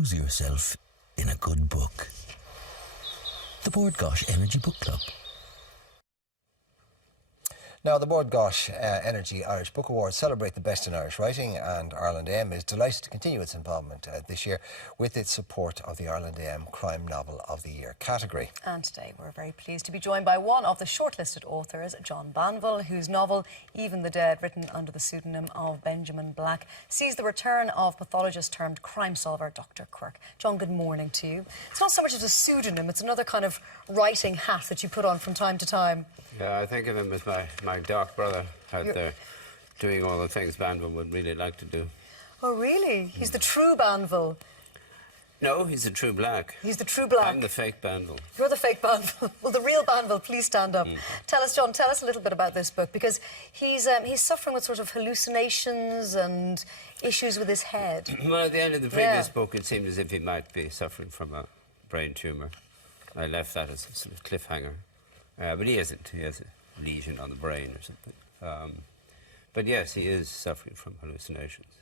lose yourself in a good book. The Bord Gáis Energy Book Club. Now, the Bord Gáis Energy Irish Book Awards celebrate the best in Irish writing, and Ireland AM is delighted to continue its involvement this year with its support of the Ireland AM Crime Novel of the Year category. And today we're very pleased to be joined by one of the shortlisted authors, John Banville, whose novel Even the Dead, written under the pseudonym of Benjamin Black, sees the return of pathologist turned crime solver Dr. Quirk. John, good morning to you. It's not so much as a pseudonym, it's another kind of writing hat that you put on from time to time. Yeah, I think of him as my dark brother out there doing all the things Banville would really like to do. Oh, really? He's the true Banville? No, he's the true Black. He's the true Black? I'm the fake Banville. You're the fake Banville. Well, the real Banville, please stand up. Tell us, John, tell us a little bit about this book, because he's suffering with sort of hallucinations and issues with his head. Well, at the end of the previous book, it seemed as if he might be suffering from a brain tumour. I left that as a sort of cliffhanger. But he isn't. He has a lesion on the brain or something. But yes, he is suffering from hallucinations.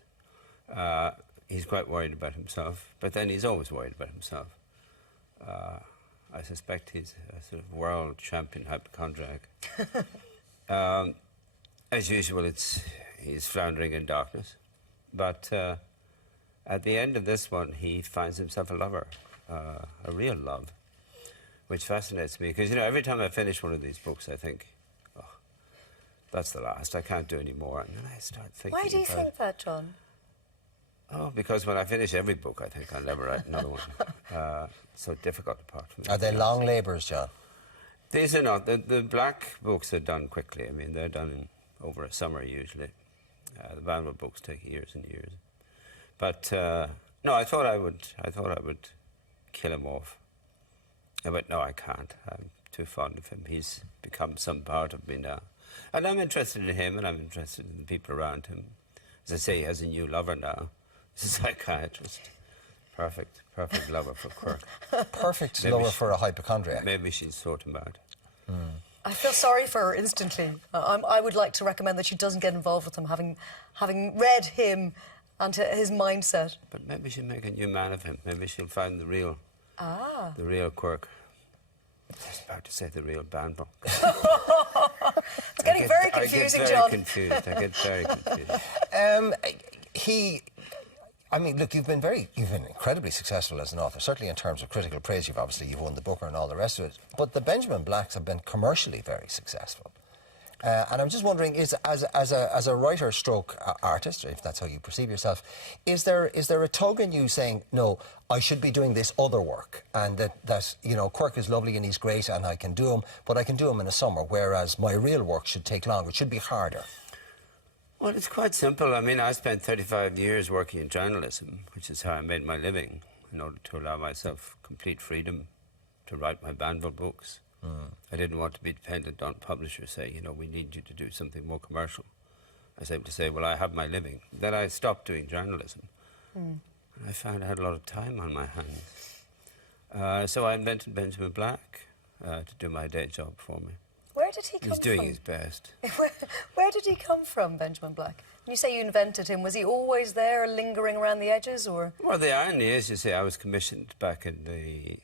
He's quite worried about himself, but then he's always worried about himself. I suspect he's a sort of world champion hypochondriac. As usual, he's floundering in darkness. But at the end of this one, he finds himself a lover, a real love, which fascinates me, because, you know, every time I finish one of these books, I think, oh, that's the last, I can't do any more. And then I start thinking. Why do you think that, John? Oh, because when I finish every book, I think I'll never write another one. It's so difficult apart from Are they long labours, John? These are not. The Black books are done quickly. I mean, they're done in over a summer, usually. The Banville books take years and years. But, no, I thought I would kill him off. But no, I can't. I'm too fond of him. He's become some part of me now. And I'm interested in him, and I'm interested in the people around him. As I say, he has a new lover now. He's a psychiatrist. Perfect lover for Quirk. Perfect lover for a hypochondriac. Maybe she'd sort him out. I feel sorry for her instantly. I would like to recommend that she doesn't get involved with him, having read him and his mindset. But maybe she'll make a new man of him. Maybe she'll find the real Quirk. I was about to say the real Banville. It's getting very confusing, John. I get very confused. I mean, look, you've been incredibly successful as an author, certainly in terms of critical praise. You've won the Booker and all the rest of it. But the Benjamin Blacks have been commercially very successful. And I'm just wondering, as a writer stroke artist, if that's how you perceive yourself, is there a tug in you saying, no, I should be doing this other work, and that you know, Quirk is lovely and he's great and I can do him, but I can do him in a summer, whereas my real work should take longer, it should be harder? Well, it's quite simple. I mean, I spent 35 years working in journalism, which is how I made my living, in order to allow myself complete freedom to write my Banville books. I didn't want to be dependent on publishers saying, you know, we need you to do something more commercial. I was able to say, well, I have my living. Then I stopped doing journalism. And I found I had a lot of time on my hands. So I invented Benjamin Black to do my day job for me. Where did he come from? He's doing his best. Where did he come from, Benjamin Black? When you say you invented him, was he always there, lingering around the edges, or...? Well, the irony is, you see, I was commissioned back in the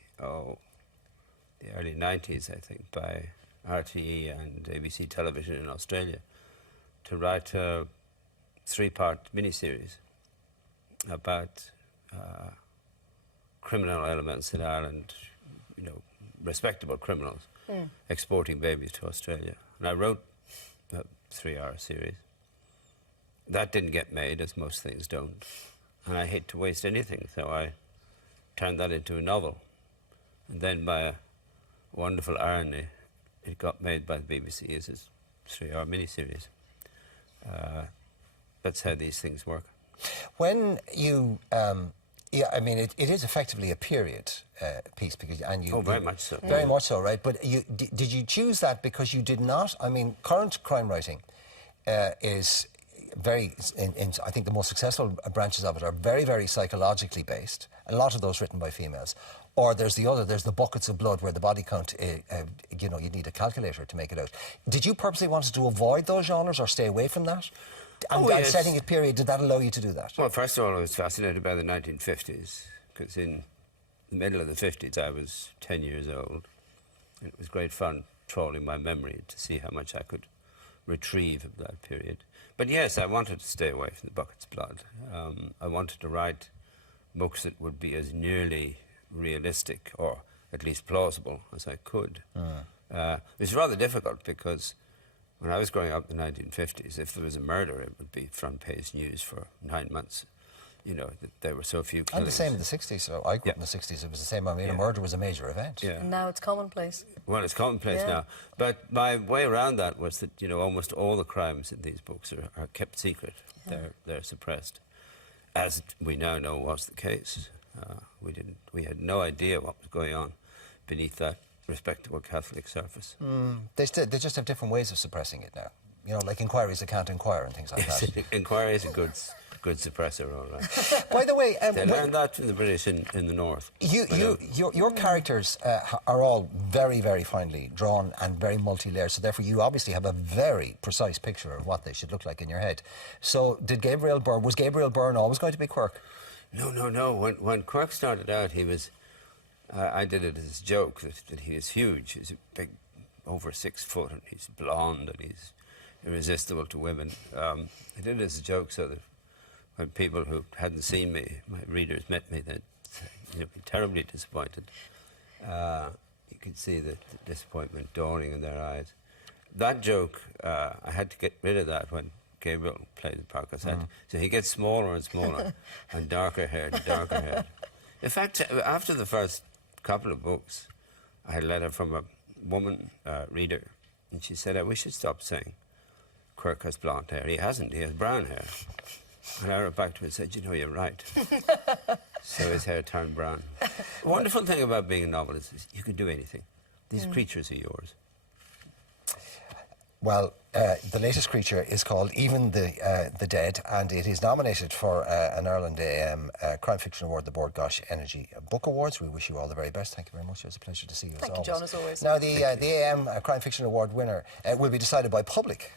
early 90s, I think, by RTE and ABC Television in Australia to write a 3-part miniseries about criminal elements in Ireland, you know, respectable criminals exporting babies to Australia. And I wrote a 3-hour series. That didn't get made, as most things don't. And I hate to waste anything, so I turned that into a novel. And then by a wonderful irony, it got made by the BBC as a 3-hour miniseries. That's how these things work. When you, yeah, I mean, it is effectively a period piece, because very much so. Very much so, right? But did you choose that because you did not? I mean, current crime writing is very, I think the most successful branches of it are very, very psychologically based. A lot of those written by females. Or there's the buckets of blood where the body count, you know, you need a calculator to make it out. Did you purposely want to avoid those genres or stay away from that? And yes. setting it period, did that allow you to do that? Well, first of all, I was fascinated by the 1950s because in the middle of the 50s I was 10 years old. And it was great fun trawling my memory to see how much I could retrieve of that period. But yes, I wanted to stay away from the bucket's blood. I wanted to write books that would be as nearly realistic, or at least plausible, as I could. It was rather difficult because when I was growing up in the 1950s, if there was a murder, it would be front-page news for 9 months. You know, there were so few killings. And the same in the 60s. So I grew up in the 60s. It was the same. I mean, a murder was a major event. Yeah. And now it's commonplace. Well, it's commonplace now. But my way around that was that, you know, almost all the crimes in these books are kept secret. They're suppressed. As we now know was the case. We had no idea what was going on beneath that respectable Catholic surface. They just have different ways of suppressing it now. You know, like inquiries that can't inquire and things like that. Inquiry is a good suppressor, all right. By the way, they learned that from the British in the north. Your characters are all very, very finely drawn and very multi-layered. So therefore, you obviously have a very precise picture of what they should look like in your head. So, was Gabriel Byrne always going to be Quirk? No. When Quirk started out, he was. I did it as a joke that he is huge. He's a big, over 6 foot, and he's blonde, and he's irresistible to women. I did it as a joke so that when people who hadn't seen me, my readers met me, they'd be terribly disappointed. You could see the disappointment dawning in their eyes. That joke, I had to get rid of that when Gabriel played the part, so he gets smaller and smaller and darker haired and darker haired. In fact, after the first couple of books, I had a letter from a woman reader, and she said, we should stop saying Quirk has blonde hair. He hasn't, he has brown hair. And I wrote back to her and said, you know, you're right. So his hair turned brown. The wonderful thing about being a novelist is you can do anything. These creatures are yours. Well, the latest creature is called Even the Dead, and it is nominated for an Ireland AM Crime Fiction Award, the Bord Gáis Energy Book Awards. We wish you all the very best. Thank you very much. It was a pleasure to see you as always. Thank you, John, as always. Now, the AM Crime Fiction Award winner will be decided by public,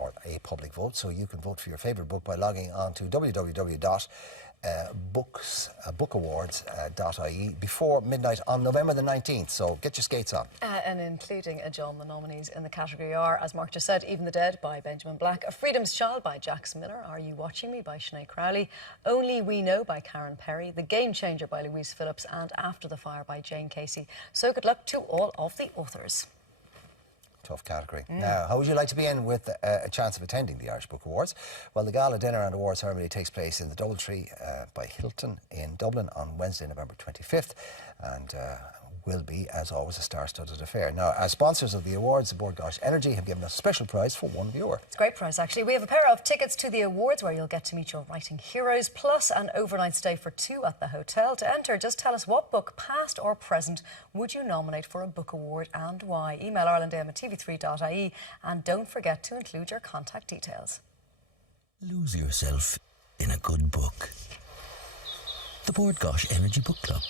or a public vote, so you can vote for your favourite book by logging on to www.bookawards.ie before midnight on November the 19th. So get your skates on. And including John, the nominees in the category are, as Mark just said, Even the Dead by Benjamin Black, A Freedom's Child by Jax Miller, Are You Watching Me by Sinead Crowley, Only We Know by Karen Perry, The Game Changer by Louise Phillips, and After the Fire by Jane Casey. So good luck to all of the authors. Tough category. Now, how would you like to be in with a chance of attending the Irish Book Awards? Well, the gala dinner and awards ceremony takes place in the Doubletree by Hilton in Dublin on Wednesday, November 25th, and will be, as always, a star-studded affair. Now, as sponsors of the awards, the Bord Gáis Energy have given us a special prize for one viewer. It's a great prize, actually. We have a pair of tickets to the awards where you'll get to meet your writing heroes, plus an overnight stay for 2 at the hotel. To enter, just tell us what book, past or present, would you nominate for a book award and why. Email irelandam@tv3.ie and don't forget to include your contact details. Lose yourself in a good book. The Bord Gáis Energy Book Club.